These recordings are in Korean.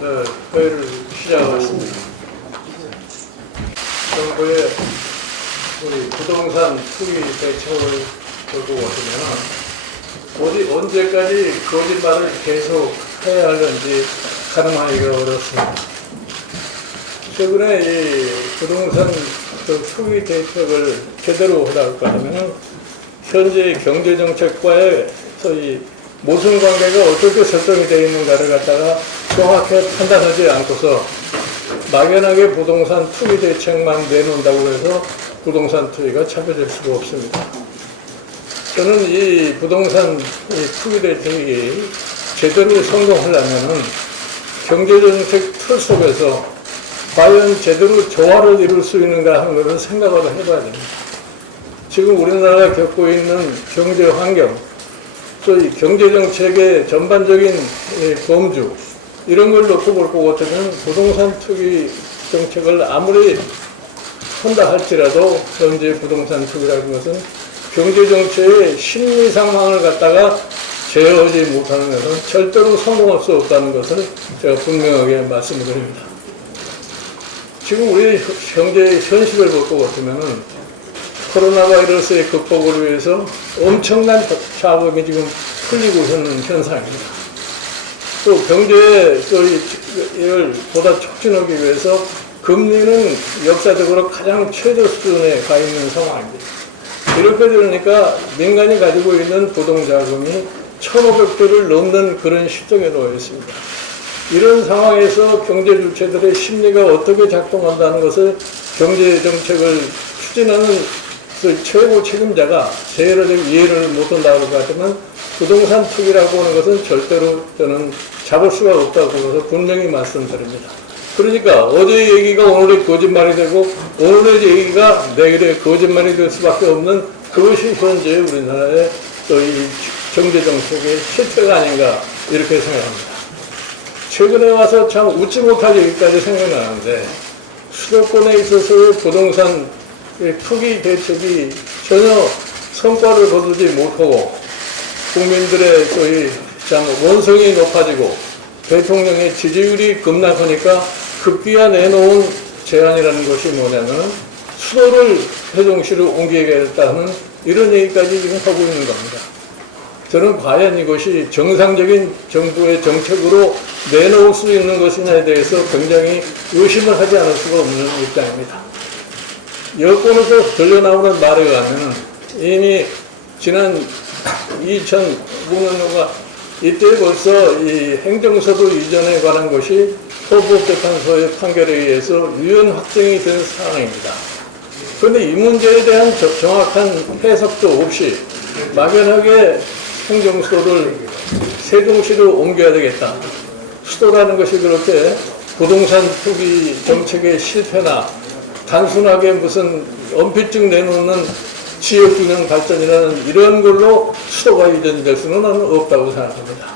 회의를 시작하겠습니다. 정부의 우리 부동산 투기 대책을 보고 보시면 언제까지 거짓말을 계속 해야 하는지 가늠하기가 어렵습니다. 최근에 이 부동산 투기 대책을 제대로 하려고 하면 현재 경제정책과의 소위 모순관계가 어떻게 설정이 되어 있는가를 갖다가 정확하게 판단하지 않고서 막연하게 부동산 투기 대책만 내놓는다고 해서 부동산 투기가 잡혀질 수가 없습니다. 저는 이 부동산 투기 대책이 제대로 성공하려면 경제정책 틀 속에서 과연 제대로 조화를 이룰 수 있는가 하는 것을 생각을 해봐야 됩니다. 지금 우리나라가 겪고 있는 경제 환경, 소위 경제정책의 전반적인 범주, 이런 걸 놓고 볼 것 같으면 부동산 투기 정책을 아무리 한다 할지라도 현재 부동산 투기라는 것은 경제정책의 심리 상황을 갖다가 제어하지 못하는 것은 절대로 성공할 수 없다는 것을 제가 분명하게 말씀을 드립니다. 지금 우리 경제 현실을 볼 것 같으면은 코로나 바이러스의 극복을 위해서 엄청난 자금이 지금 풀리고 있는 현상입니다. 또 경제를 보다 촉진하기 위해서 금리는 역사적으로 가장 최저 수준에 가 있는 상황입니다. 이렇게 되니까 민간이 가지고 있는 부동자금이 1,500조를 넘는 그런 시점에 놓여 있습니다. 이런 상황에서 경제 주체들의 심리가 어떻게 작동한다는 것을 경제정책을 추진하는 최고 책임자가 제대로 이해를 못한다고 하지만 부동산 투기라고 하는 것은 절대로 저는 잡을 수가 없다고 해서 분명히 말씀드립니다. 그러니까 어제의 얘기가 오늘의 거짓말이 되고 오늘의 얘기가 내일의 거짓말이 될 수밖에 없는 그것이 현재 우리나라의 또 이 경제정책의 실패가 아닌가 이렇게 생각합니다. 최근에 와서 참 웃지 못할 얘기까지 생각나는데 수도권에 있어서의 부동산 투기 대책이 전혀 성과를 거두지 못하고 국민들의 소위 참 원성이 높아지고 대통령의 지지율이 급락하니까 급기야 내놓은 제안이라는 것이 뭐냐면 수도를 세종시로 옮기겠다는 이런 얘기까지 지금 하고 있는 겁니다. 저는 과연 이것이 정상적인 정부의 정책으로 내놓을 수 있는 것이냐에 대해서 굉장히 의심을 하지 않을 수가 없는 입장입니다. 여권에서 들려나오는 말에 의하면 이미 지난 2005년도가 이때 벌써 이 행정서도 이전에 관한 것이 헌법재판소의 판결에 의해서 유연 확정이 된 상황입니다. 그런데 이 문제에 대한 정확한 해석도 없이 막연하게 행정소를 세종시로 옮겨야 되겠다. 수도라는 것이 그렇게 부동산 투기 정책의 실패나 단순하게 무슨 언필증 내놓는 지역균형 발전이라는 이런 걸로 수도가 이전될 수는 없다고 생각합니다.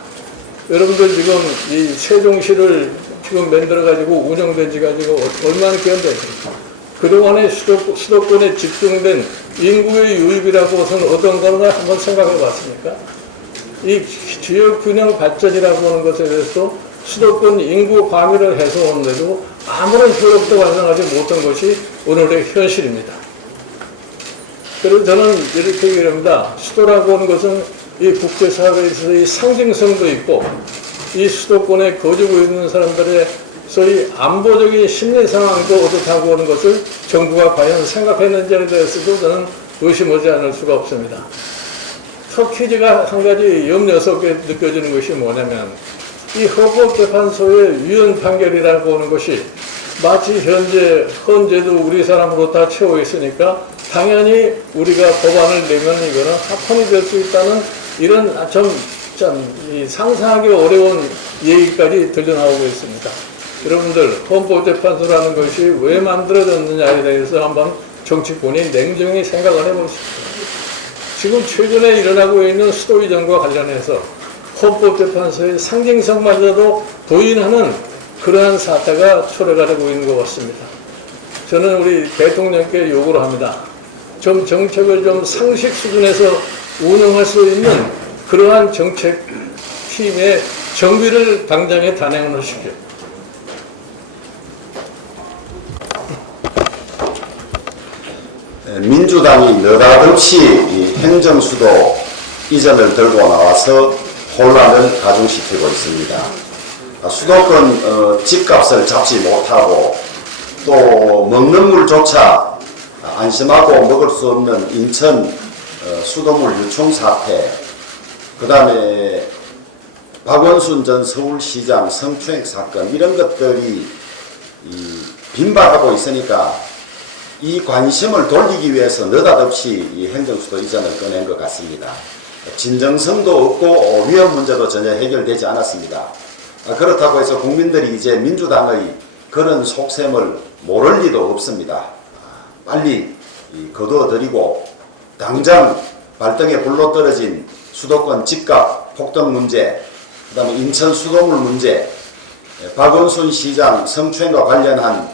여러분들 지금 이 세종시를 지금 만들어가지고 운영된 지가 지금 얼마나 기간됐습니까? 그동안에 수도권에 집중된 인구의 유입이라고 해서는 어떤 건가 한번 생각해 봤습니까? 이 지역균형 발전이라고 하는 것에 대해서 수도권 인구 과밀을 해소하는데도 아무런 효력도 발생하지 못한 것이 오늘의 현실입니다. 그리고 저는 이렇게 얘기합니다. 수도라고 하는 것은 이 국제사회에서의 상징성도 있고 이 수도권에 거주고 있는 사람들의 소위 안보적인 심리 상황도 어떻다고 하는 것을 정부가 과연 생각했는지에 대해서도 저는 의심하지 않을 수가 없습니다. 특히 제가 한 가지 염려스럽게 느껴지는 것이 뭐냐면 이 헌법재판소의 유연 판결이라고 하는 것이 마치 헌재도 우리 사람으로 다 채워 있으니까 당연히 우리가 법안을 내면 이거는 합헌이 될 수 있다는 이런 이 상상하기 어려운 얘기까지 들려나오고 있습니다. 여러분들 헌법재판소라는 것이 왜 만들어졌느냐에 대해서 한번 정치권이 냉정히 생각을 해보십시오. 지금 최근에 일어나고 있는 수도 이전과 관련해서 헌법재판소의 상징성마저도 부인하는 그러한 사태가 초래가 되고 있는 것 같습니다. 저는 우리 대통령께 요구를 합니다. 좀 정책을 좀 상식 수준에서 운영할 수 있는 그러한 정책팀의 정비를 당장에 단행을 하십시오. 민주당이 느닷없이 이 행정수도 이전을 들고 나와서 혼란을 가중시키고 있습니다. 수도권 집값을 잡지 못하고 또 먹는 물조차 안심하고 먹을 수 없는 인천 수돗물 유충 사태, 그 다음에 박원순 전 서울시장 성추행 사건, 이런 것들이 빈발하고 있으니까 이 관심을 돌리기 위해서 느닷없이 이 행정수도 이전을 꺼낸 것 같습니다. 진정성도 없고 위험 문제도 전혀 해결되지 않았습니다. 그렇다고 해서 국민들이 이제 민주당의 그런 속셈을 모를 리도 없습니다. 빨리 거두어드리고 당장 발등에 불로 떨어진 수도권 집값 폭등 문제, 그 다음에 인천 수돗물 문제, 박원순 시장 성추행과 관련한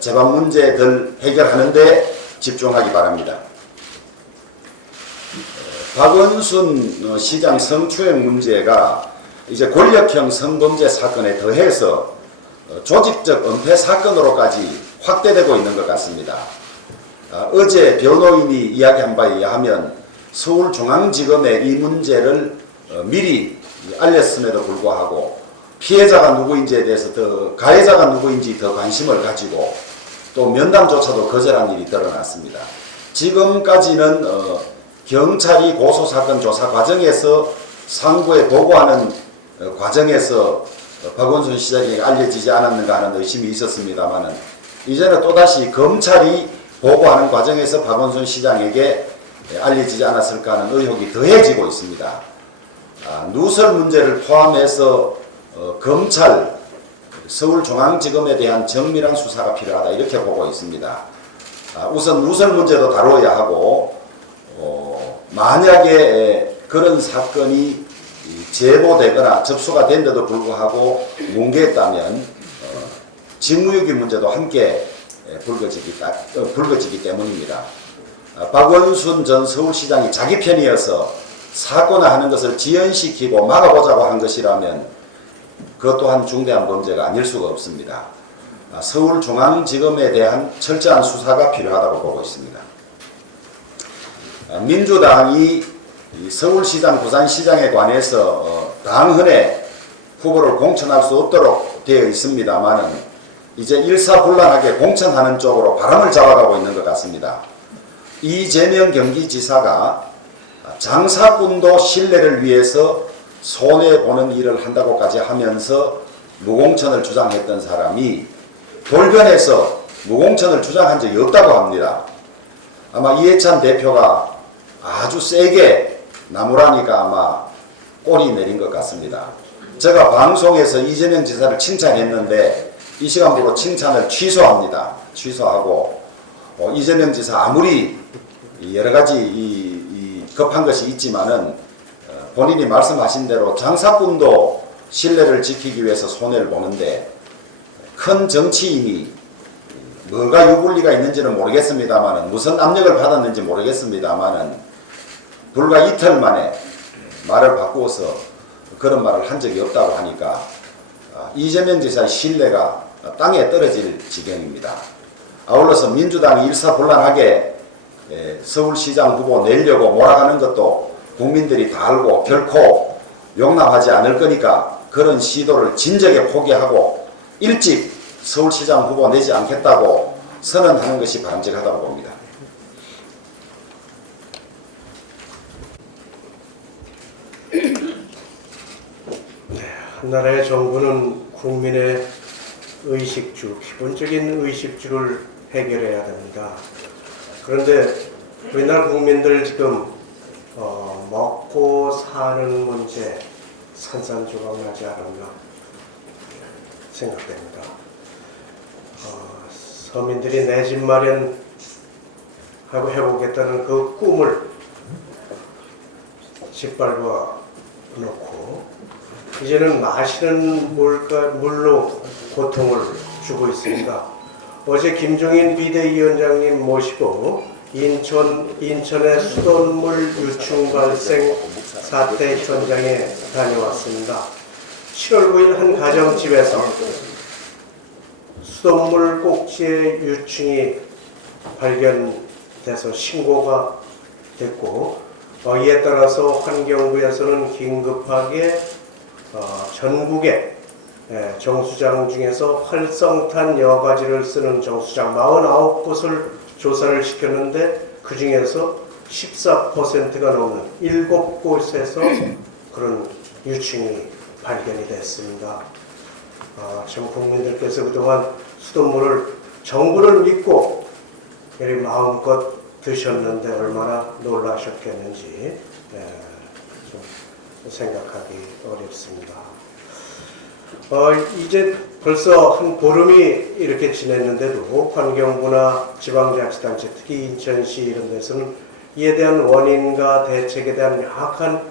재반 문제들 해결하는 데 집중하기 바랍니다. 박원순 시장 성추행 문제가 이제 권력형 성범죄 사건에 더해서 조직적 은폐 사건으로까지 확대되고 있는 것 같습니다. 어제 변호인이 이야기한 바에 의하면 서울중앙지검에 이 문제를 미리 알렸음에도 불구하고 피해자가 누구인지에 대해서 가해자가 누구인지 더 관심을 가지고 또 면담조차도 거절한 일이 드러났습니다. 지금까지는 경찰이 고소사건 조사 과정에서 상부에 보고하는 과정에서 박원순 시장에게 알려지지 않았는가 하는 의심이 있었습니다만은 이제는 또다시 검찰이 보고하는 과정에서 박원순 시장에게 알려지지 않았을까 하는 의혹이 더해지고 있습니다. 누설 문제를 포함해서 검찰, 서울중앙지검에 대한 정밀한 수사가 필요하다, 이렇게 보고 있습니다. 우선 누설 문제도 다뤄야 하고 만약에 그런 사건이 제보되거나 접수가 된데도 불구하고 뭉개했다면 직무유기 문제도 함께 불거지기 때문입니다. 박원순 전 서울시장이 자기 편이어서 사건을 하는 것을 지연시키고 막아보자고 한 것이라면 그것 또한 중대한 범죄가 아닐 수가 없습니다. 서울중앙지검에 대한 철저한 수사가 필요하다고 보고 있습니다. 민주당이 서울시장, 부산시장에 관해서 당헌에 후보를 공천할 수 없도록 되어 있습니다만은 이제 일사불란하게 공천하는 쪽으로 바람을 잡아가고 있는 것 같습니다. 이재명 경기지사가 장사꾼도 신뢰를 위해서 손해보는 일을 한다고까지 하면서 무공천을 주장했던 사람이 돌변해서 무공천을 주장한 적이 없다고 합니다. 아마 이해찬 대표가 아주 세게 나무라니까 아마 꼬리 내린 것 같습니다. 제가 방송에서 이재명 지사를 칭찬했는데 이 시간부로 칭찬을 취소합니다. 취소하고 이재명 지사 아무리 여러 가지 급한 것이 있지만은 본인이 말씀하신 대로 장사꾼도 신뢰를 지키기 위해서 손해를 보는데 큰 정치인이 뭐가 유불리가 있는지는 모르겠습니다만은 무슨 압력을 받았는지 모르겠습니다만은 불과 이틀 만에 말을 바꾸어서 그런 말을 한 적이 없다고 하니까 이재명 지사의 신뢰가 땅에 떨어질 지경입니다. 아울러서 민주당이 일사불란하게 서울시장 후보 내려고 몰아가는 것도 국민들이 다 알고 결코 용납하지 않을 거니까 그런 시도를 진작에 포기하고 일찍 서울시장 후보 내지 않겠다고 선언하는 것이 바람직하다고 봅니다. 한나라의 정부는 국민의 의식주, 기본적인 의식주를 해결해야 됩니다. 그런데 우리나라 국민들 지금 먹고 사는 문제 산산조각나지 않았나 생각됩니다. 서민들이 내 집 마련하고 해보겠다는 그 꿈을 짓밟아 놓고 이제는 마시는 물로 고통을 주고 있습니다. 어제 김종인 비대위원장님 모시고 인천의 수돗물 유충 발생 사태 현장에 다녀왔습니다. 7월 9일 한 가정집에서 수돗물 꼭지에 유충이 발견된 돼서 신고가 됐고 이에 따라서 환경부에서는 긴급하게 전국의 정수장 중에서 활성탄 여과지를 쓰는 정수장 49곳을 조사를 시켰는데 그 중에서 14%가 넘는 7곳에서 그런 유충이 발견이 됐습니다. 참 국민들께서 그동안 수돗물을 정부를 믿고 마음껏 드셨는데 얼마나 놀라셨겠는지 좀 생각하기 어렵습니다. 이제 벌써 한 보름이 이렇게 지냈는데도 환경부나 지방자치단체, 특히 인천시 이런 데서는 이에 대한 원인과 대책에 대한 명확한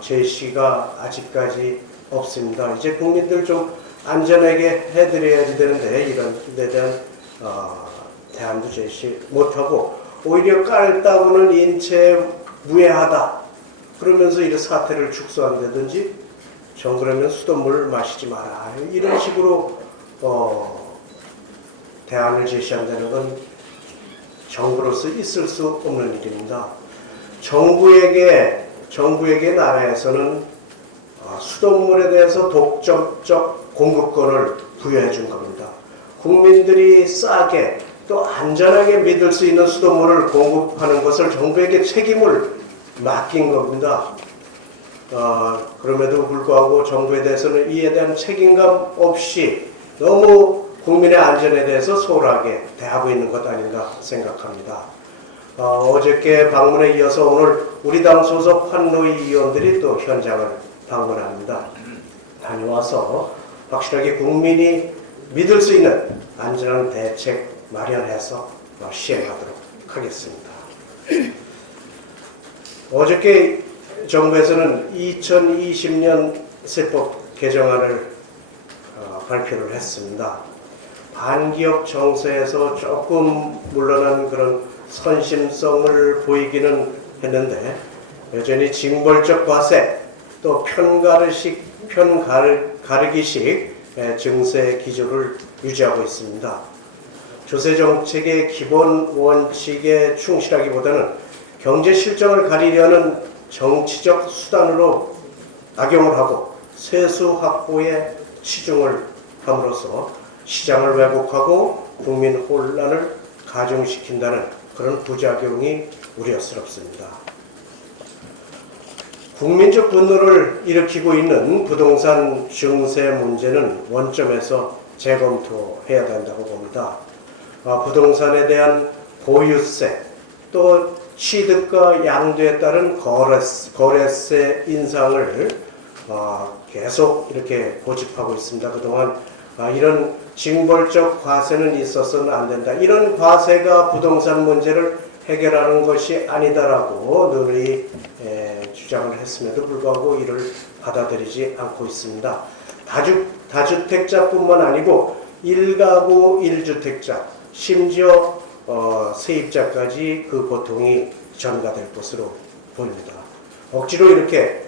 제시가 아직까지 없습니다. 이제 국민들 좀 안전하게 해드려야지 되는데 이런 데 대한 대안도 제시 못하고 오히려 깔다고는 인체에 무해하다 그러면서 이런 사태를 축소한다든지 정그러면 수돗물을 마시지 마라 이런 식으로 대안을 제시한다는 건 정부로서 있을 수 없는 일입니다. 정부에게 나라에서는 수돗물에 대해서 독점적 공급권을 부여해 준 겁니다. 국민들이 싸게 또 안전하게 믿을 수 있는 수돗물을 공급하는 것을 정부에게 책임을 맡긴 겁니다. 그럼에도 불구하고 정부에 대해서는 이에 대한 책임감 없이 너무 국민의 안전에 대해서 소홀하게 대하고 있는 것 아닌가 생각합니다. 어저께 방문에 이어서 오늘 우리 당 소속 환노위 의원들이 또 현장을 방문합니다. 다녀와서 확실하게 국민이 믿을 수 있는 안전한 대책 마련해서 시행하도록 하겠습니다. 어저께 정부에서는 2020년 세법 개정안을 발표를 했습니다. 반기업 정서에서 조금 물러난 그런 선심성을 보이기는 했는데 여전히 징벌적 과세 또 편가르기식 증세 기조를 유지하고 있습니다. 조세정책의 기본 원칙에 충실하기보다는 경제 실정을 가리려는 정치적 수단으로 악용을 하고 세수 확보에 치중을 함으로써 시장을 왜곡하고 국민 혼란을 가중시킨다는 그런 부작용이 우려스럽습니다. 국민적 분노를 일으키고 있는 부동산 증세 문제는 원점에서 재검토해야 된다고 봅니다. 부동산에 대한 보유세 또 취득과 양도에 따른 거래세 인상을 계속 이렇게 고집하고 있습니다. 그동안 이런 징벌적 과세는 있어서는 안 된다. 이런 과세가 부동산 문제를 해결하는 것이 아니다라고 늘 주장을 했음에도 불구하고 이를 받아들이지 않고 있습니다. 다주택자뿐만 아니고 1가구 1주택자 심지어 세입자까지 그 고통이 전가될 것으로 보입니다. 억지로 이렇게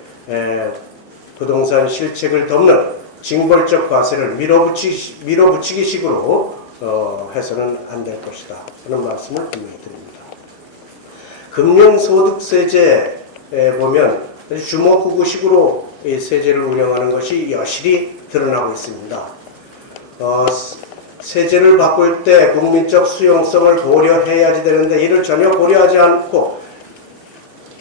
부동산 실책을 덮는 징벌적 과세를 밀어붙이기 식으로 해서는 안 될 것이다 하는 말씀을 분명히 드립니다. 금융소득세제에 보면 주먹구구식으로 이 세제를 운영하는 것이 여실히 드러나고 있습니다. 세제를 바꿀 때 국민적 수용성을 고려해야지 되는데 이를 전혀 고려하지 않고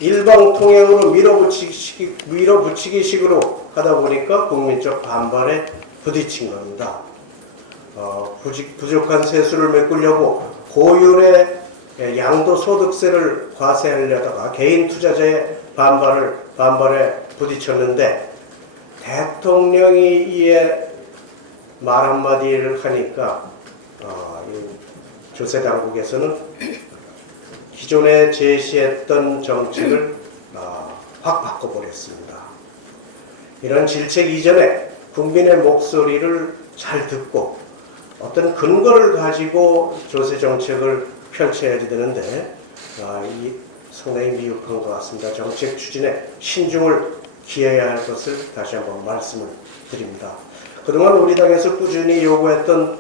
일방통행으로 밀어붙이기 식으로 하다 보니까 국민적 반발에 부딪힌 겁니다. 부족한 세수를 메꾸려고 고율의 양도소득세를 과세하려다가 개인 투자자의 반발에 부딪혔는데 대통령이 이에 말 한마디를 하니까 조세당국에서는 기존에 제시했던 정책을 확 바꿔버렸습니다. 이런 질책 이전에 국민의 목소리를 잘 듣고 어떤 근거를 가지고 조세 정책을 펼쳐야지 되는데 상당히 미흡한 것 같습니다. 정책 추진에 신중을 기해야 할 것을 다시 한번 말씀을 드립니다. 그동안 우리 당에서 꾸준히 요구했던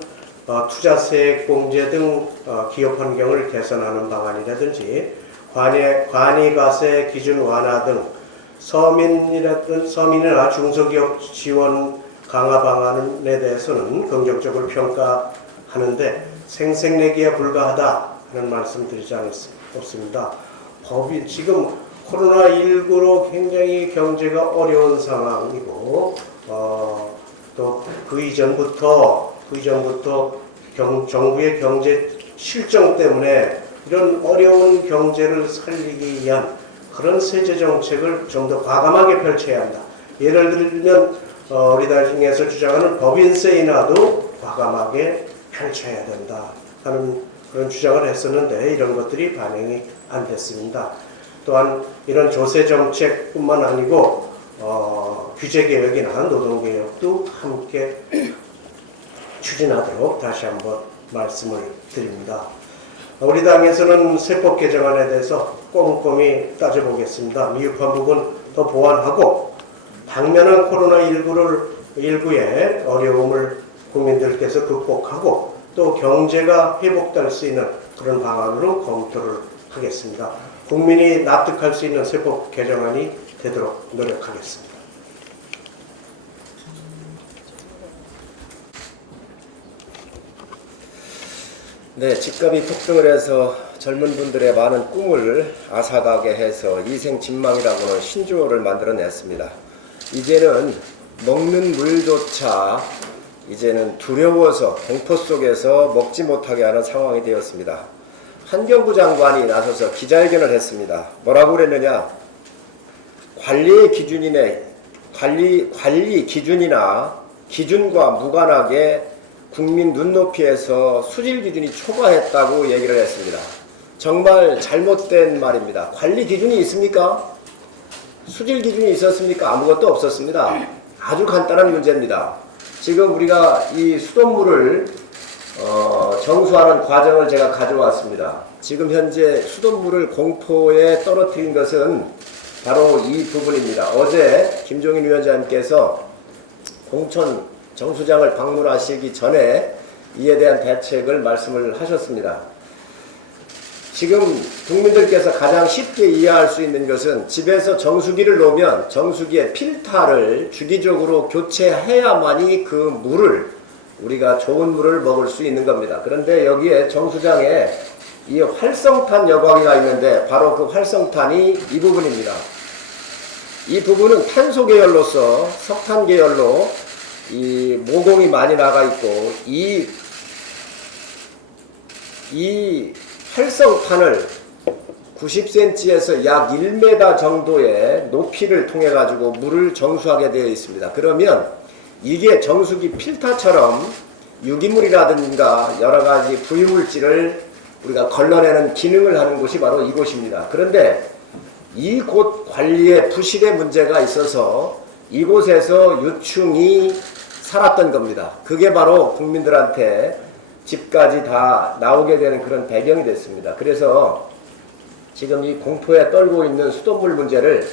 투자세액 공제 등 기업 환경을 개선하는 방안이라든지 관이과세 기준 완화 등 서민이나 중소기업 지원 강화 방안에 대해서는 긍정적으로 평가하는데 생색내기에 불과하다 하는 말씀 드리지 않습니다. 법이 지금 코로나19로 굉장히 경제가 어려운 상황이고 또 그 이전부터 정부의 경제 실정 때문에 이런 어려운 경제를 살리기 위한 그런 세제 정책을 좀 더 과감하게 펼쳐야 한다. 예를 들면 우리 당에서 주장하는 법인세 인하도 과감하게 펼쳐야 된다 하는 그런 주장을 했었는데 이런 것들이 반영이 안 됐습니다. 또한 이런 조세 정책뿐만 아니고 규제 개혁이나 노동 개혁도 함께 추진하도록 다시 한번 말씀을 드립니다. 우리 당에서는 세법 개정안에 대해서 꼼꼼히 따져보겠습니다. 미흡한 부분 더 보완하고 당면한 코로나19의 어려움을 국민들께서 극복하고 또 경제가 회복될 수 있는 그런 방안으로 검토를 하겠습니다. 국민이 납득할 수 있는 세법 개정안이 되도록 노력하겠습니다. 네, 집값이 폭등을 해서 젊은 분들의 많은 꿈을 앗아가게 해서 이생진망이라고는 신조어를 만들어냈습니다. 이제는 먹는 물조차 이제는 두려워서 공포 속에서 먹지 못하게 하는 상황이 되었습니다. 환경부 장관이 나서서 기자회견을 했습니다. 뭐라고 그랬느냐? 관리 기준이나 기준과 무관하게 국민 눈높이에서 수질 기준이 초과했다고 얘기를 했습니다. 정말 잘못된 말입니다. 관리 기준이 있습니까? 수질 기준이 있었습니까? 아무것도 없었습니다. 아주 간단한 문제입니다. 지금 우리가 이 수돗물을 정수하는 과정을 제가 가져왔습니다. 지금 현재 수돗물을 공포에 떨어뜨린 것은 바로 이 부분입니다. 어제 김종인 위원장님께서 공천 정수장을 방문하시기 전에 이에 대한 대책을 말씀을 하셨습니다. 지금 국민들께서 가장 쉽게 이해할 수 있는 것은 집에서 정수기를 놓으면 정수기의 필터를 주기적으로 교체해야만이 그 물을 우리가 좋은 물을 먹을 수 있는 겁니다. 그런데 여기에 정수장에 이 활성탄 여과기가 있는데 바로 그 활성탄이 이 부분입니다. 이 부분은 탄소 계열로서 석탄 계열로 이 모공이 많이 나가 있고 이 활성탄을 90cm에서 약 1m 정도의 높이를 통해 가지고 물을 정수하게 되어 있습니다. 그러면 이게 정수기 필터처럼 유기물이라든가 여러 가지 부유물질을 우리가 걸러내는 기능을 하는 곳이 바로 이곳입니다. 그런데 이곳 관리에 부실의 문제가 있어서 이곳에서 유충이 살았던 겁니다. 그게 바로 국민들한테 집까지 다 나오게 되는 그런 배경이 됐습니다. 그래서 지금 이 공포에 떨고 있는 수돗물 문제를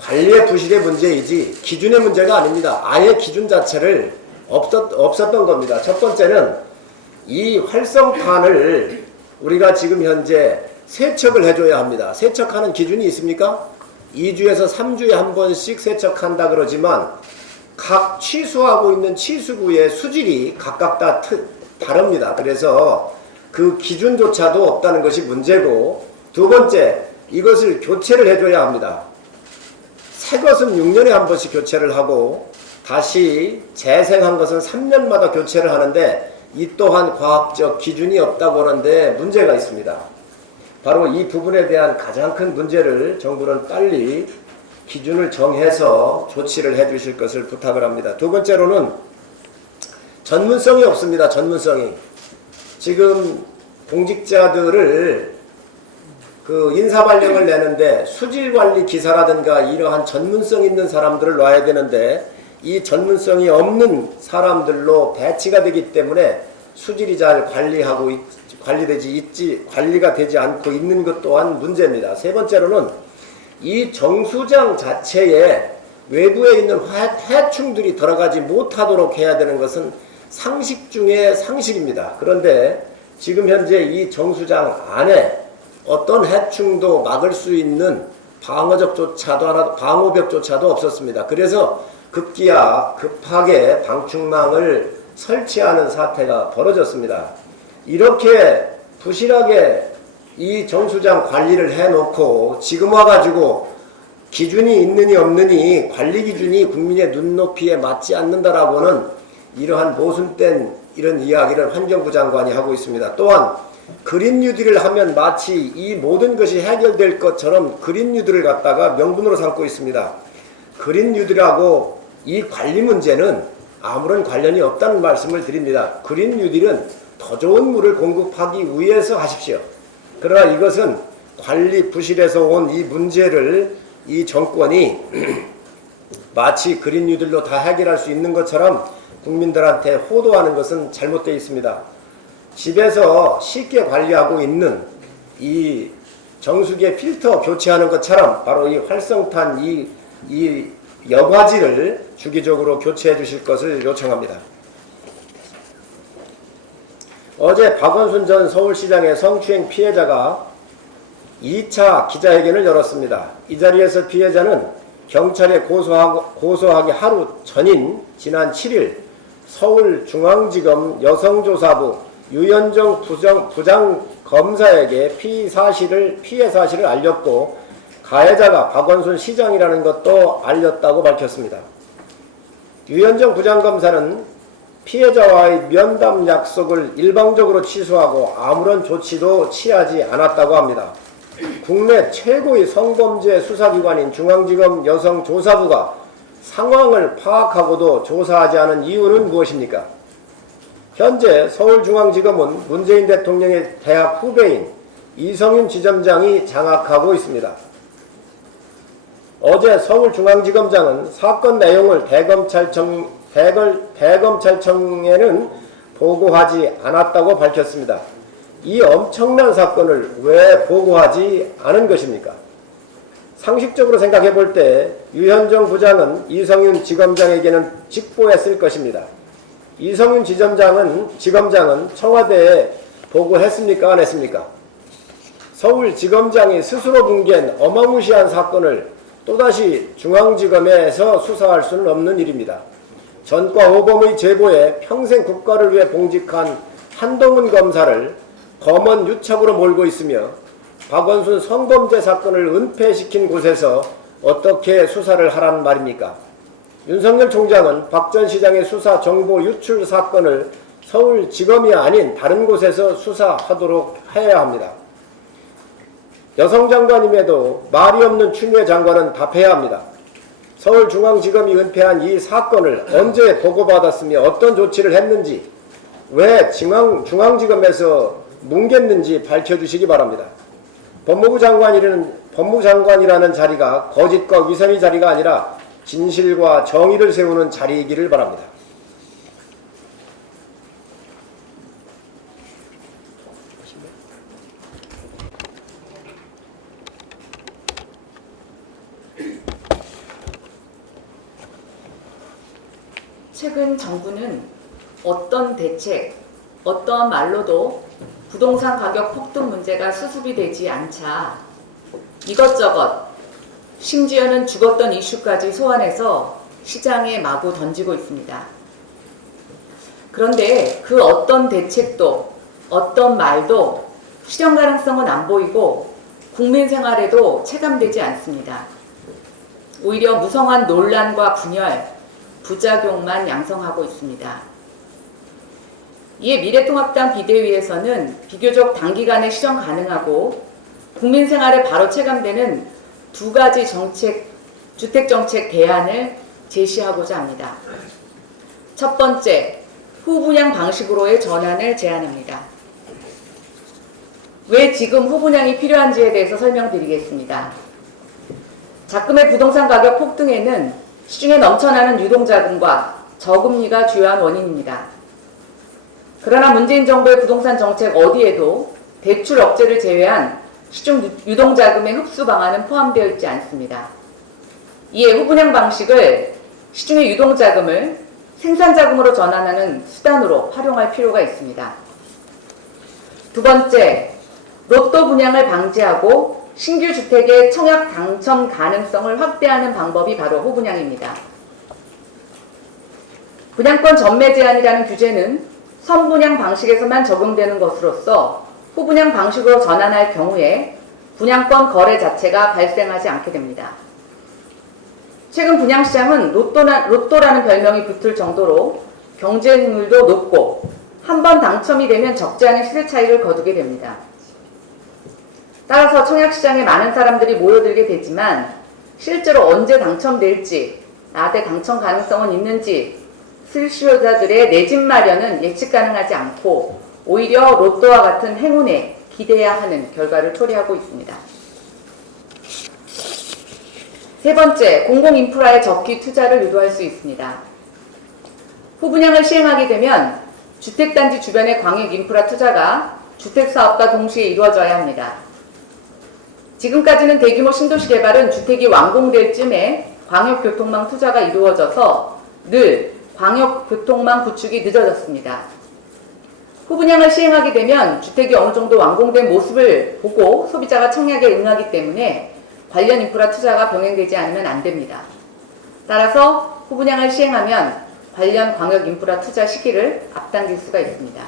관리의 부실의 문제이지 기준의 문제가 아닙니다. 아예 기준 자체를 없었던 겁니다. 첫 번째는 이 활성탄을 우리가 지금 현재 세척을 해줘야 합니다. 세척하는 기준이 있습니까? 2주에서 3주에 한 번씩 세척한다 그러지만 각 취수하고 있는 취수구의 수질이 각각 다 다릅니다. 그래서 그 기준조차도 없다는 것이 문제고, 두 번째, 이것을 교체를 해줘야 합니다. 새 것은 6년에 한 번씩 교체를 하고 다시 재생한 것은 3년마다 교체를 하는데 이 또한 과학적 기준이 없다고 하는데 문제가 있습니다. 바로 이 부분에 대한 가장 큰 문제를 정부는 빨리 기준을 정해서 조치를 해 주실 것을 부탁을 합니다. 두 번째로는 전문성이 없습니다. 전문성이. 지금 공직자들을 그 인사발령을 내는데 수질관리 기사라든가 이러한 전문성 있는 사람들을 놔야 되는데 이 전문성이 없는 사람들로 배치가 되기 때문에 수질이 잘 관리가 되지 않고 있는 것 또한 문제입니다. 세 번째로는 이 정수장 자체에 외부에 있는 해충들이 들어가지 못하도록 해야 되는 것은 상식 중에 상식입니다. 그런데 지금 현재 이 정수장 안에 어떤 해충도 막을 수 있는 방호벽조차도 없었습니다. 그래서 급하게 방충망을 설치하는 사태가 벌어졌습니다. 이렇게 부실하게 이 정수장 관리를 해놓고 지금 와가지고 기준이 있느니 없느니 관리 기준이 국민의 눈높이에 맞지 않는다라고는 이러한 모순된 이런 이야기를 환경부 장관이 하고 있습니다. 또한 그린 뉴딜을 하면 마치 이 모든 것이 해결될 것처럼 그린 뉴딜을 갖다가 명분으로 삼고 있습니다. 그린 뉴딜하고 이 관리 문제는 아무런 관련이 없다는 말씀을 드립니다. 그린 뉴딜은 더 좋은 물을 공급하기 위해서 하십시오. 그러나 이것은 관리 부실에서 온 이 문제를 이 정권이 마치 그린 뉴딜로 다 해결할 수 있는 것처럼 국민들한테 호도하는 것은 잘못되어 있습니다. 집에서 쉽게 관리하고 있는 이 정수기의 필터 교체하는 것처럼 바로 이 활성탄 이 여과지를 주기적으로 교체해 주실 것을 요청합니다. 어제 박원순 전 서울시장의 성추행 피해자가 2차 기자회견을 열었습니다. 이 자리에서 피해자는 경찰에 고소하기 하루 전인 지난 7일 서울중앙지검 여성조사부 유현정 부장검사에게 피해 사실을 알렸고 가해자가 박원순 시장이라는 것도 알렸다고 밝혔습니다. 유현정 부장검사는 피해자와의 면담 약속을 일방적으로 취소하고 아무런 조치도 취하지 않았다고 합니다. 국내 최고의 성범죄 수사기관인 중앙지검 여성조사부가 상황을 파악하고도 조사하지 않은 이유는 무엇입니까? 현재 서울중앙지검은 문재인 대통령의 대학 후배인 이성윤 지점장이 장악하고 있습니다. 어제 서울중앙지검장은 사건 내용을 대검찰청에는 보고하지 않았다고 밝혔습니다. 이 엄청난 사건을 왜 보고하지 않은 것입니까? 상식적으로 생각해 볼 때 유현정 부장은 이성윤 지검장에게는 직보했을 것입니다. 이성윤 지검장은 청와대에 보고했습니까? 안 했습니까? 서울지검장이 스스로 붕괴한 어마무시한 사건을 또다시 중앙지검에서 수사할 수는 없는 일입니다. 전과 오범의 제보에 평생 국가를 위해 봉직한 한동훈 검사를 검언 유착으로 몰고 있으며 박원순 성범죄 사건을 은폐시킨 곳에서 어떻게 수사를 하란 말입니까? 윤석열 총장은 박 전 시장의 수사 정보 유출 사건을 서울지검이 아닌 다른 곳에서 수사하도록 해야 합니다. 여성 장관임에도 말이 없는 추미애 장관은 답해야 합니다. 서울중앙지검이 은폐한 이 사건을 언제 보고받았으며 어떤 조치를 했는지, 왜 중앙지검에서 뭉갰는지 밝혀주시기 바랍니다. 법무부 장관이라는 자리가 거짓과 위선의 자리가 아니라 진실과 정의를 세우는 자리이기를 바랍니다. 최근 정부는 어떤 대책, 어떠한 말로도 부동산 가격 폭등 문제가 수습이 되지 않자 이것저것, 심지어는 죽었던 이슈까지 소환해서 시장에 마구 던지고 있습니다. 그런데 그 어떤 대책도 어떤 말도 실현 가능성은 안 보이고 국민 생활에도 체감되지 않습니다. 오히려 무성한 논란과 분열, 부작용만 양성하고 있습니다. 이에 미래통합당 비대위에서는 비교적 단기간에 실현 가능하고 국민 생활에 바로 체감되는 두 가지 주택정책 대안을 제시하고자 합니다. 첫 번째, 후분양 방식으로의 전환을 제안합니다. 왜 지금 후분양이 필요한지에 대해서 설명드리겠습니다. 작금의 부동산 가격 폭등에는 시중에 넘쳐나는 유동자금과 저금리가 주요한 원인입니다. 그러나 문재인 정부의 부동산 정책 어디에도 대출 억제를 제외한 시중 유동자금의 흡수 방안은 포함되어 있지 않습니다. 이에 후분양 방식을 시중의 유동자금을 생산자금으로 전환하는 수단으로 활용할 필요가 있습니다. 두 번째, 로또 분양을 방지하고 신규 주택의 청약 당첨 가능성을 확대하는 방법이 바로 후분양입니다. 분양권 전매 제한이라는 규제는 선분양 방식에서만 적용되는 것으로서 후분양 방식으로 전환할 경우에 분양권 거래 자체가 발생하지 않게 됩니다. 최근 분양시장은 로또라는 별명이 붙을 정도로 경쟁률도 높고 한 번 당첨이 되면 적지 않은 시세 차익을 거두게 됩니다. 따라서 청약시장에 많은 사람들이 모여들게 되지만 실제로 언제 당첨될지, 나한테 당첨 가능성은 있는지 실수요자들의 내 집 마련은 예측 가능하지 않고 오히려 로또와 같은 행운에 기대야 하는 결과를 초래하고 있습니다. 세 번째, 공공인프라의 적기 투자를 유도할 수 있습니다. 후분양을 시행하게 되면 주택단지 주변의 광역인프라 투자가 주택사업과 동시에 이루어져야 합니다. 지금까지는 대규모 신도시 개발은 주택이 완공될 쯤에 광역교통망 투자가 이루어져서 늘 광역교통망 구축이 늦어졌습니다. 후분양을 시행하게 되면 주택이 어느 정도 완공된 모습을 보고 소비자가 청약에 응하기 때문에 관련 인프라 투자가 병행되지 않으면 안 됩니다. 따라서 후분양을 시행하면 관련 광역 인프라 투자 시기를 앞당길 수가 있습니다.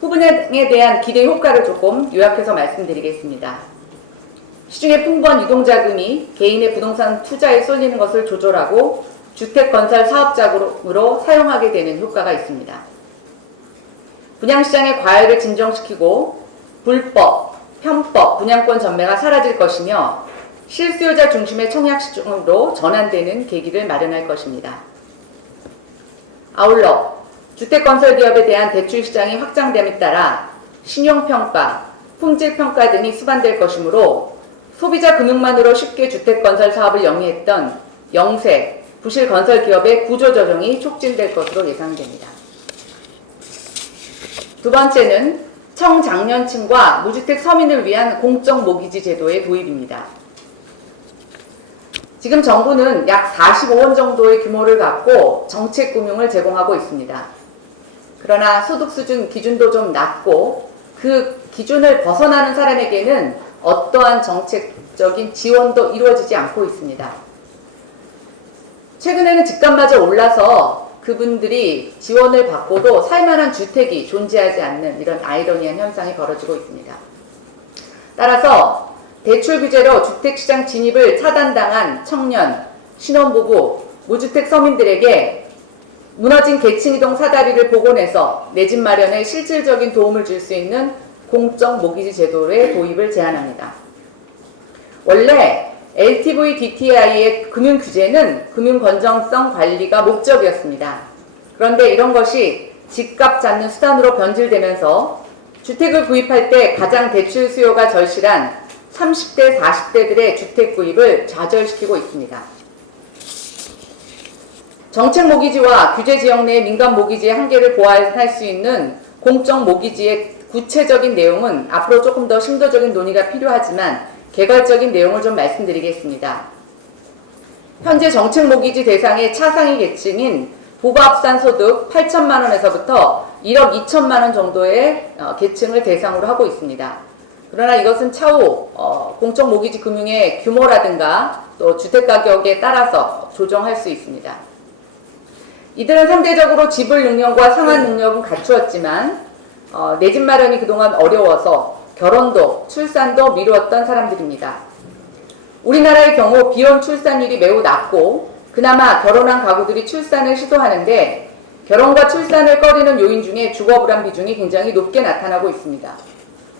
후분양에 대한 기대 효과를 조금 요약해서 말씀드리겠습니다. 시중에 풍부한 유동자금이 개인의 부동산 투자에 쏠리는 것을 조절하고 주택 건설 사업 자금으로 사용하게 되는 효과가 있습니다. 분양시장의 과열을 진정시키고 불법, 편법, 분양권 전매가 사라질 것이며 실수요자 중심의 청약시장으로 전환되는 계기를 마련할 것입니다. 아울러 주택건설기업에 대한 대출시장이 확장됨에 따라 신용평가, 품질평가 등이 수반될 것이므로 소비자 금융만으로 쉽게 주택건설 사업을 영위했던 영세, 부실건설기업의 구조조정이 촉진될 것으로 예상됩니다. 두 번째는 청장년층과 무주택 서민을 위한 공적 모기지 제도의 도입입니다. 지금 정부는 약 45원 정도의 규모를 갖고 정책금융을 제공하고 있습니다. 그러나 소득 수준 기준도 좀 낮고 그 기준을 벗어나는 사람에게는 어떠한 정책적인 지원도 이루어지지 않고 있습니다. 최근에는 집값마저 올라서 그분들이 지원을 받고도 살만한 주택이 존재하지 않는 이런 아이러니한 현상이 벌어지고 있습니다. 따라서 대출 규제로 주택시장 진입을 차단당한 청년, 신혼부부, 무주택 서민들에게 무너진 계층이동 사다리를 복원해서 내 집 마련에 실질적인 도움을 줄 수 있는 공적 모기지 제도의 도입을 제안합니다. 원래 LTV DTI의 금융 규제는 금융 건전성 관리가 목적이었습니다. 그런데 이런 것이 집값 잡는 수단으로 변질되면서 주택을 구입할 때 가장 대출 수요가 절실한 30대, 40대들의 주택 구입을 좌절시키고 있습니다. 정책 모기지와 규제 지역 내 민간 모기지의 한계를 보완할 수 있는 공적 모기지의 구체적인 내용은 앞으로 조금 더 심도적인 논의가 필요하지만 개괄적인 내용을 좀 말씀드리겠습니다. 현재 정책 모기지 대상의 차상위 계층인 부가합산 소득 8천만 원에서부터 1억 2천만 원 정도의 계층을 대상으로 하고 있습니다. 그러나 이것은 차후 공적 모기지 금융의 규모라든가 또 주택 가격에 따라서 조정할 수 있습니다. 이들은 상대적으로 지불 능력과 상환 능력은 갖추었지만 내 집 마련이 그동안 어려워서 결혼도 출산도 미루었던 사람들입니다. 우리나라의 경우 비혼 출산율이 매우 낮고 그나마 결혼한 가구들이 출산을 시도하는데 결혼과 출산을 꺼리는 요인 중에 주거불안 비중이 굉장히 높게 나타나고 있습니다.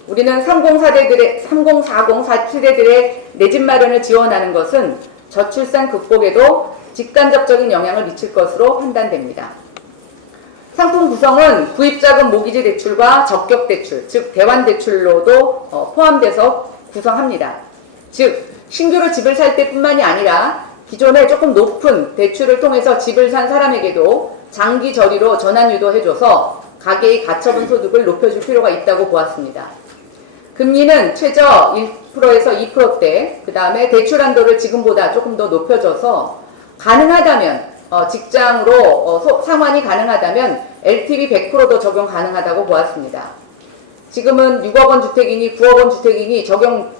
우리는 3040 세대들의 내 집 마련을 지원하는 것은 저출산 극복에도 직간접적인 영향을 미칠 것으로 판단됩니다. 상품 구성은 구입자금 모기지 대출과 적격대출, 즉 대환대출로도 포함돼서 구성합니다. 즉 신규로 집을 살 때뿐만이 아니라 기존에 조금 높은 대출을 통해서 집을 산 사람에게도 장기 저리로 전환 유도해줘서 가계의 가처분 소득을 높여줄 필요가 있다고 보았습니다. 금리는 최저 1%에서 2%대, 그 다음에 대출 한도를 지금보다 조금 더 높여줘서 가능하다면 직장으로 상환이 가능하다면 LTV 100%도 적용 가능하다고 보았습니다. 지금은 6억 원 주택이니 9억 원 주택이니 적용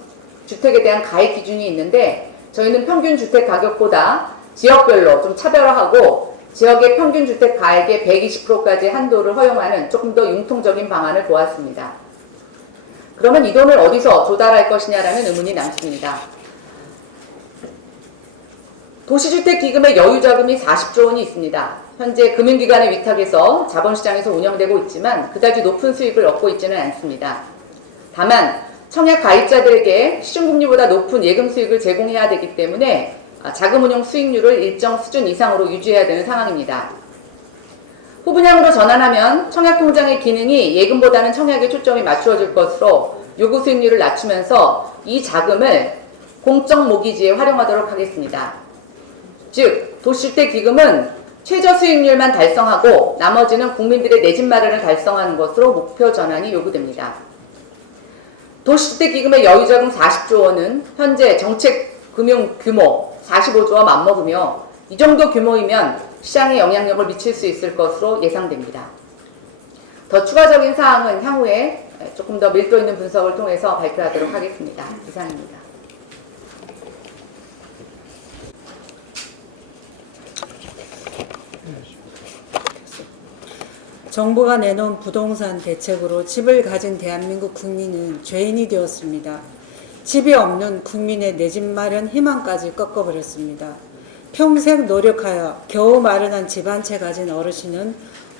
주택에 대한 가액 기준이 있는데 저희는 평균 주택 가격보다 지역별로 좀 차별화하고 지역의 평균 주택 가액의 120%까지 한도를 허용하는 조금 더 융통적인 방안을 보았습니다. 그러면 이 돈을 어디서 조달할 것이냐라는 의문이 남습니다. 도시주택기금의 여유자금이 40조 원이 있습니다. 현재 금융기관의 위탁에서 자본시장에서 운영되고 있지만 그다지 높은 수익을 얻고 있지는 않습니다. 다만 청약 가입자들에게 시중금리보다 높은 예금 수익을 제공해야 되기 때문에 자금운용 수익률을 일정 수준 이상으로 유지해야 되는 상황입니다. 후분양으로 전환하면 청약통장의 기능이 예금보다는 청약에 초점이 맞추어질 것으로 요구 수익률을 낮추면서 이 자금을 공적 모기지에 활용하도록 하겠습니다. 즉, 도시주택기금은 최저 수익률만 달성하고 나머지는 국민들의 내 집 마련을 달성하는 것으로 목표 전환이 요구됩니다. 도시주택기금의 여유자금 40조 원은 현재 정책금융 규모 45조와 맞먹으며 이 정도 규모이면 시장에 영향력을 미칠 수 있을 것으로 예상됩니다. 더 추가적인 사항은 향후에 조금 더 밀도 있는 분석을 통해서 발표하도록 하겠습니다. 이상입니다. 정부가 내놓은 부동산 대책으로 집을 가진 대한민국 국민은 죄인이 되었습니다. 집이 없는 국민의 내 집 마련 희망까지 꺾어버렸습니다. 평생 노력하여 겨우 마련한 집 한 채 가진 어르신은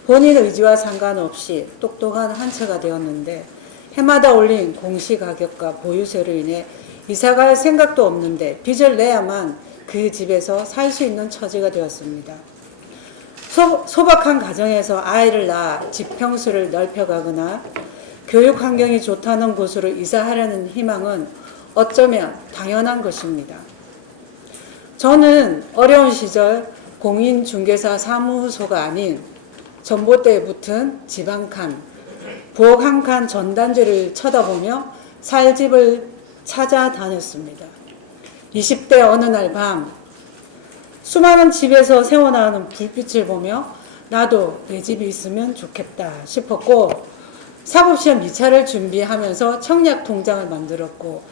본인 의지와 상관없이 똑똑한 한 채가 되었는데 해마다 올린 공시가격과 보유세로 인해 이사갈 생각도 없는데 빚을 내야만 그 집에서 살 수 있는 처지가 되었습니다. 소박한 가정에서 아이를 낳아 집 평수를 넓혀가거나 교육 환경이 좋다는 곳으로 이사하려는 희망은 어쩌면 당연한 것입니다. 저는 어려운 시절 공인중개사 사무소가 아닌 전봇대에 붙은 집 한 칸, 부엌 한 칸 전단지를 쳐다보며 살 집을 찾아다녔습니다. 20대 어느 날 밤 수많은 집에서 새어나오는 불빛을 보며 나도 내 집이 있으면 좋겠다 싶었고 사법시험 2차를 준비하면서 청약 통장을 만들었고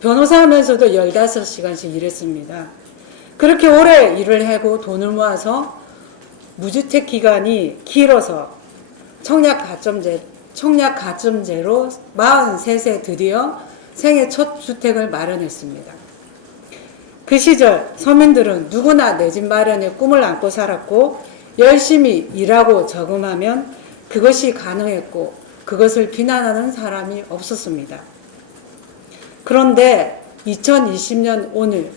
변호사 하면서도 15시간씩 일했습니다. 그렇게 오래 일을 하고 돈을 모아서 무주택 기간이 길어서 청약 가점제로 43세 드디어 생애 첫 주택을 마련했습니다. 그 시절 서민들은 누구나 내 집 마련의 꿈을 안고 살았고 열심히 일하고 저금하면 그것이 가능했고 그것을 비난하는 사람이 없었습니다. 그런데 2020년 오늘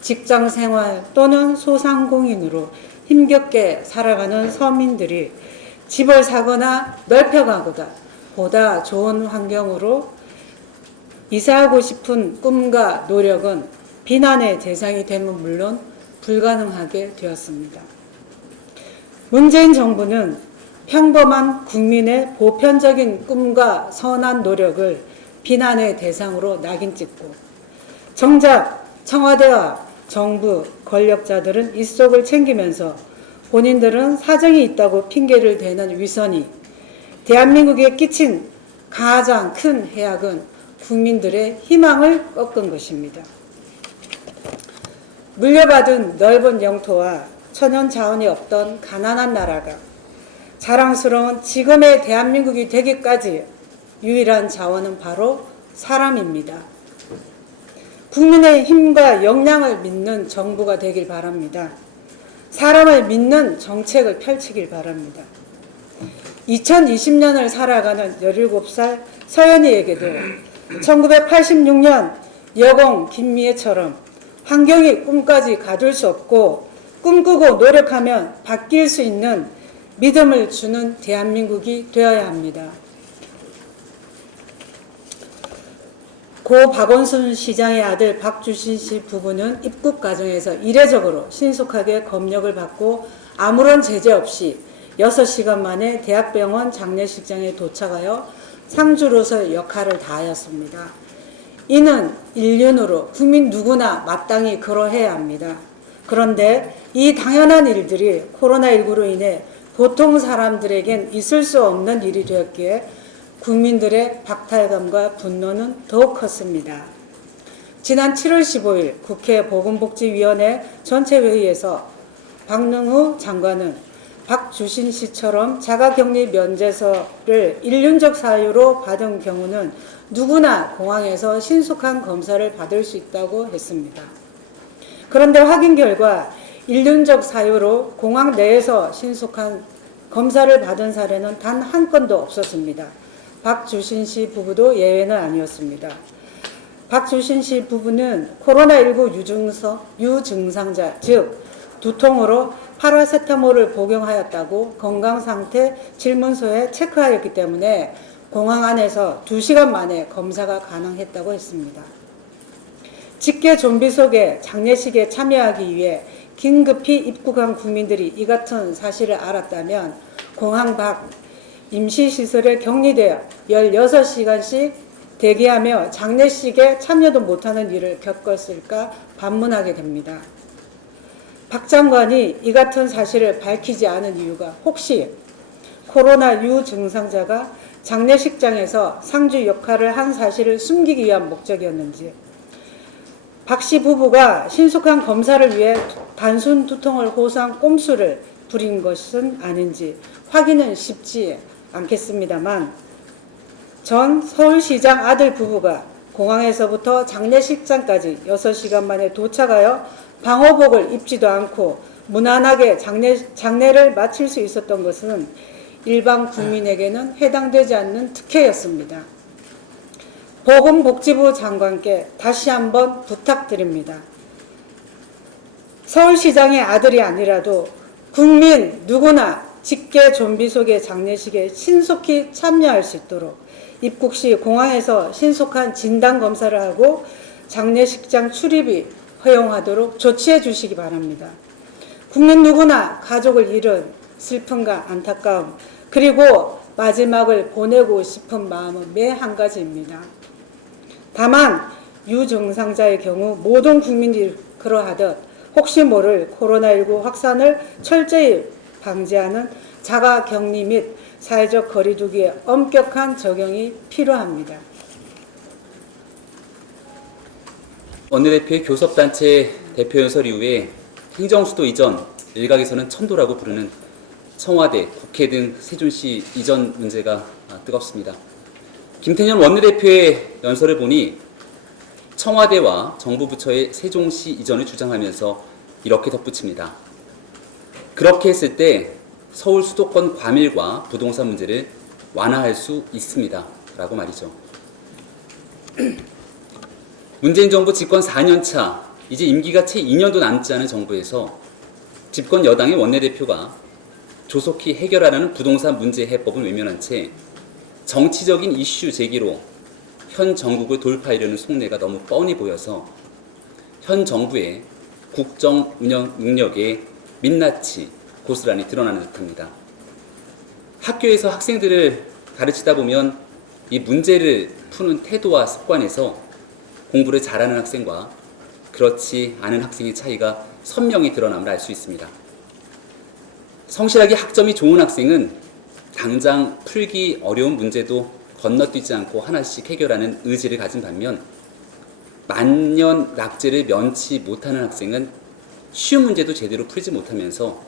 직장생활 또는 소상공인으로 힘겹게 살아가는 서민들이 집을 사거나 넓혀가거나 보다 좋은 환경으로 이사하고 싶은 꿈과 노력은 비난의 대상이 되면 물론 불가능하게 되었습니다. 문재인 정부는 평범한 국민의 보편적인 꿈과 선한 노력을 비난의 대상으로 낙인 찍고 정작 청와대와 정부 권력자들은 입속을 챙기면서 본인들은 사정이 있다고 핑계를 대는 위선이 대한민국에 끼친 가장 큰 해악은 국민들의 희망을 꺾은 것입니다. 물려받은 넓은 영토와 천연 자원이 없던 가난한 나라가 자랑스러운 지금의 대한민국이 되기까지 유일한 자원은 바로 사람입니다. 국민의 힘과 역량을 믿는 정부가 되길 바랍니다. 사람을 믿는 정책을 펼치길 바랍니다. 2020년을 살아가는 17살 서연이에게도 1986년 여공 김미애처럼 환경이 꿈까지 가둘 수 없고 꿈꾸고 노력하면 바뀔 수 있는 믿음을 주는 대한민국이 되어야 합니다. 고 박원순 시장의 아들 박주신 씨 부부는 입국 과정에서 이례적으로 신속하게 검역을 받고 아무런 제재 없이 6시간 만에 대학병원 장례식장에 도착하여 상주로서 역할을 다하였습니다. 이는 인륜으로 국민 누구나 마땅히 그러해야 합니다. 그런데 이 당연한 일들이 코로나19로 인해 보통 사람들에겐 있을 수 없는 일이 되었기에 국민들의 박탈감과 분노는 더욱 컸습니다. 지난 7월 15일 국회 보건복지위원회 전체회의에서 박능후 장관은 박주신 씨처럼 자가격리 면제서를 일륜적 사유로 받은 경우는 누구나 공항에서 신속한 검사를 받을 수 있다고 했습니다. 그런데 확인 결과 일륜적 사유로 공항 내에서 신속한 검사를 받은 사례는 단 한 건도 없었습니다. 박주신 씨 부부도 예외는 아니었습니다. 박주신 씨 부부는 코로나19 유증상자, 즉 두통으로 파라세타몰을 복용하였다고 건강상태 질문서에 체크하였기 때문에 공항 안에서 2시간 만에 검사가 가능했다고 했습니다. 직계 좀비 속의 장례식에 참여하기 위해 긴급히 입국한 국민들이 이 같은 사실을 알았다면 공항 밖 임시시설에 격리되어 16시간씩 대기하며 장례식에 참여도 못하는 일을 겪었을까 반문하게 됩니다. 박 장관이 이 같은 사실을 밝히지 않은 이유가 혹시 코로나 유증상자가 장례식장에서 상주 역할을 한 사실을 숨기기 위한 목적이었는지, 박 씨 부부가 신속한 검사를 위해 단순 두통을 호소한 꼼수를 부린 것은 아닌지 확인은 쉽지 않겠습니다만, 전 서울시장 아들 부부가 공항에서부터 장례식장까지 6시간 만에 도착하여 방호복을 입지도 않고 무난하게 장례를 마칠 수 있었던 것은 일반 국민에게는 해당되지 않는 특혜였습니다. 보건복지부 장관께 다시 한번 부탁드립니다. 서울시장의 아들이 아니라도 국민 누구나 직계 좀비 속의 장례식에 신속히 참여할 수 있도록 입국 시 공항에서 신속한 진단검사를 하고 장례식장 출입이 허용하도록 조치해 주시기 바랍니다. 국민 누구나 가족을 잃은 슬픔과 안타까움, 그리고 마지막을 보내고 싶은 마음은 매 한 가지입니다. 다만 유증상자의 경우 모든 국민들이 그러하듯 혹시 모를 코로나19 확산을 철저히 방지하는 자가격리 및 사회적 거리두기의 엄격한 적용이 필요합니다. 원내대표의 교섭단체 대표연설 이후에 행정수도 이전, 일각에서는 천도라고 부르는 청와대, 국회 등 세종시 이전 문제가 뜨겁습니다. 김태년 원내대표의 연설을 보니 청와대와 정부 부처의 세종시 이전을 주장하면서 이렇게 덧붙입니다. 그렇게 했을 때 서울 수도권 과밀과 부동산 문제를 완화할 수 있습니다. 라고 말이죠. 문재인 정부 집권 4년차, 이제 임기가 채 2년도 남지 않은 정부에서 집권 여당의 원내대표가 조속히 해결하라는 부동산 문제 해법은 외면한 채 정치적인 이슈 제기로 현 정국을 돌파하려는 속내가 너무 뻔히 보여서 현 정부의 국정 운영 능력에 민낯이 고스란히 드러나는 듯합니다. 학교에서 학생들을 가르치다 보면 이 문제를 푸는 태도와 습관에서 공부를 잘하는 학생과 그렇지 않은 학생의 차이가 선명히 드러남을 알 수 있습니다. 성실하게 학점이 좋은 학생은 당장 풀기 어려운 문제도 건너뛰지 않고 하나씩 해결하는 의지를 가진 반면 만년 낙제를 면치 못하는 학생은 쉬운 문제도 제대로 풀지 못하면서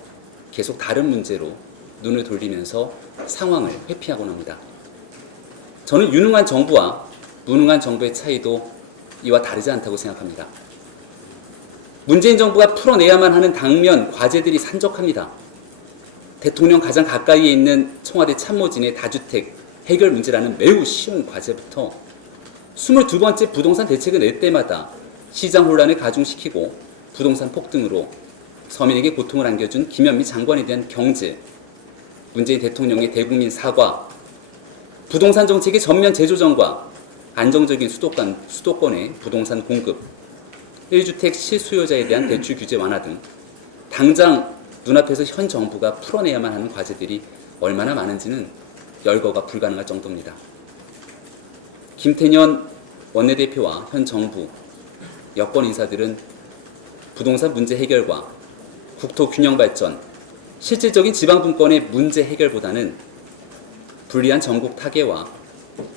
계속 다른 문제로 눈을 돌리면서 상황을 회피하곤 합니다. 저는 유능한 정부와 무능한 정부의 차이도 이와 다르지 않다고 생각합니다. 문재인 정부가 풀어내야만 하는 당면 과제들이 산적합니다. 대통령 가장 가까이에 있는 청와대 참모진의 다주택 해결 문제라는 매우 쉬운 과제부터 22번째 부동산 대책을 낼 때마다 시장 혼란을 가중시키고 부동산 폭등으로 서민에게 고통을 안겨준 김현미 장관에 대한 경질, 문재인 대통령의 대국민 사과, 부동산 정책의 전면 재조정과 안정적인 수도권의 부동산 공급, 1주택 실수요자에 대한 대출 규제 완화 등 당장 눈앞에서 현 정부가 풀어내야만 하는 과제들이 얼마나 많은지는 열거가 불가능할 정도입니다. 김태년 원내대표와 현 정부, 여권 인사들은 부동산 문제 해결과 국토 균형 발전, 실질적인 지방 분권의 문제 해결보다는 불리한 전국 타개와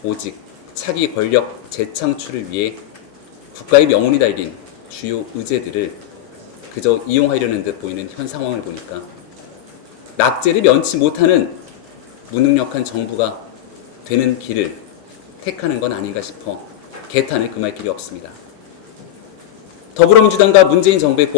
오직 차기 권력 재창출을 위해 국가의 명운이 달린 주요 의제들을 그저 이용하려는 듯 보이는 현 상황을 보니까 낙제를 면치 못하는 무능력한 정부가 되는 길을 택하는 건 아닌가 싶어 개탄을 금할 길이 없습니다. 더불어민주당과 문재인 정부의